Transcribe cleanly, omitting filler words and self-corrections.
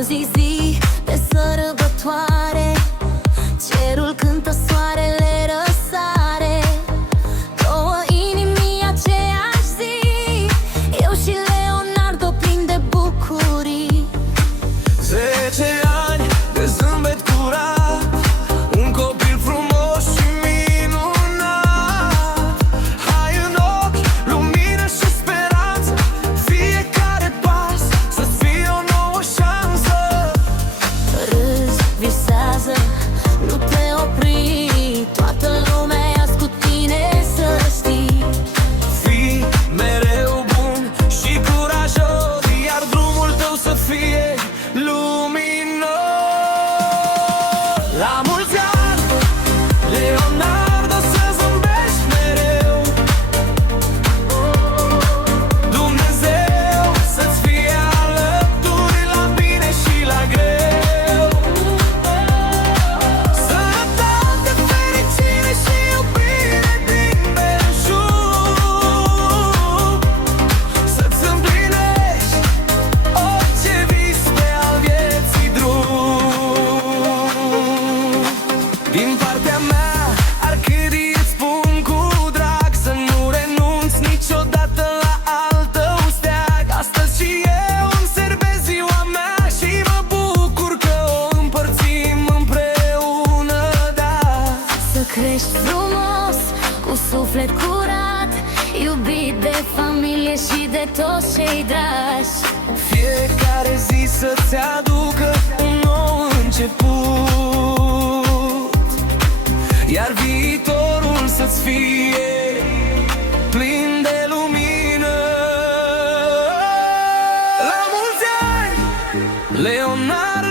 Azi e zi de sărbătoare, cerul cântă, soarele răsare. Două inimi, aceeași zi, eu și Leonardo plini de bucurii. 10 ani de zâmbet curat, un copil frumos și minunat. Hai în ochi, lumină și speranță, fiecare pas să-ți fie o nouă șansă. Râzi, visează, nu te opri, toată lumea e azi cu tine, să știi. Fii mereu bun și curajos, iar drumul tău să fie luminos. La mulți ani, Leonardo, să zâmbești mereu. Dumnezeu să-ți fie alături la bine și la greu. Sănătate, fericire și iubire din belșug, să-ți împlinești orice vis pe al vieții drum. Din partea mea, Arcadie, îți spun cu drag să nu renunți niciodată la al tău steag. Astăzi și eu îmi serbez ziua mea și mă bucur că o împărțim împreună, da. Să crești frumos, cu suflet curat, iubit de familie și de toți cei dragi. Fiecare zi să-ți aducă un nou început, iar viitorul să-ți fie plin de lumină. La mulți ani, Leonardo!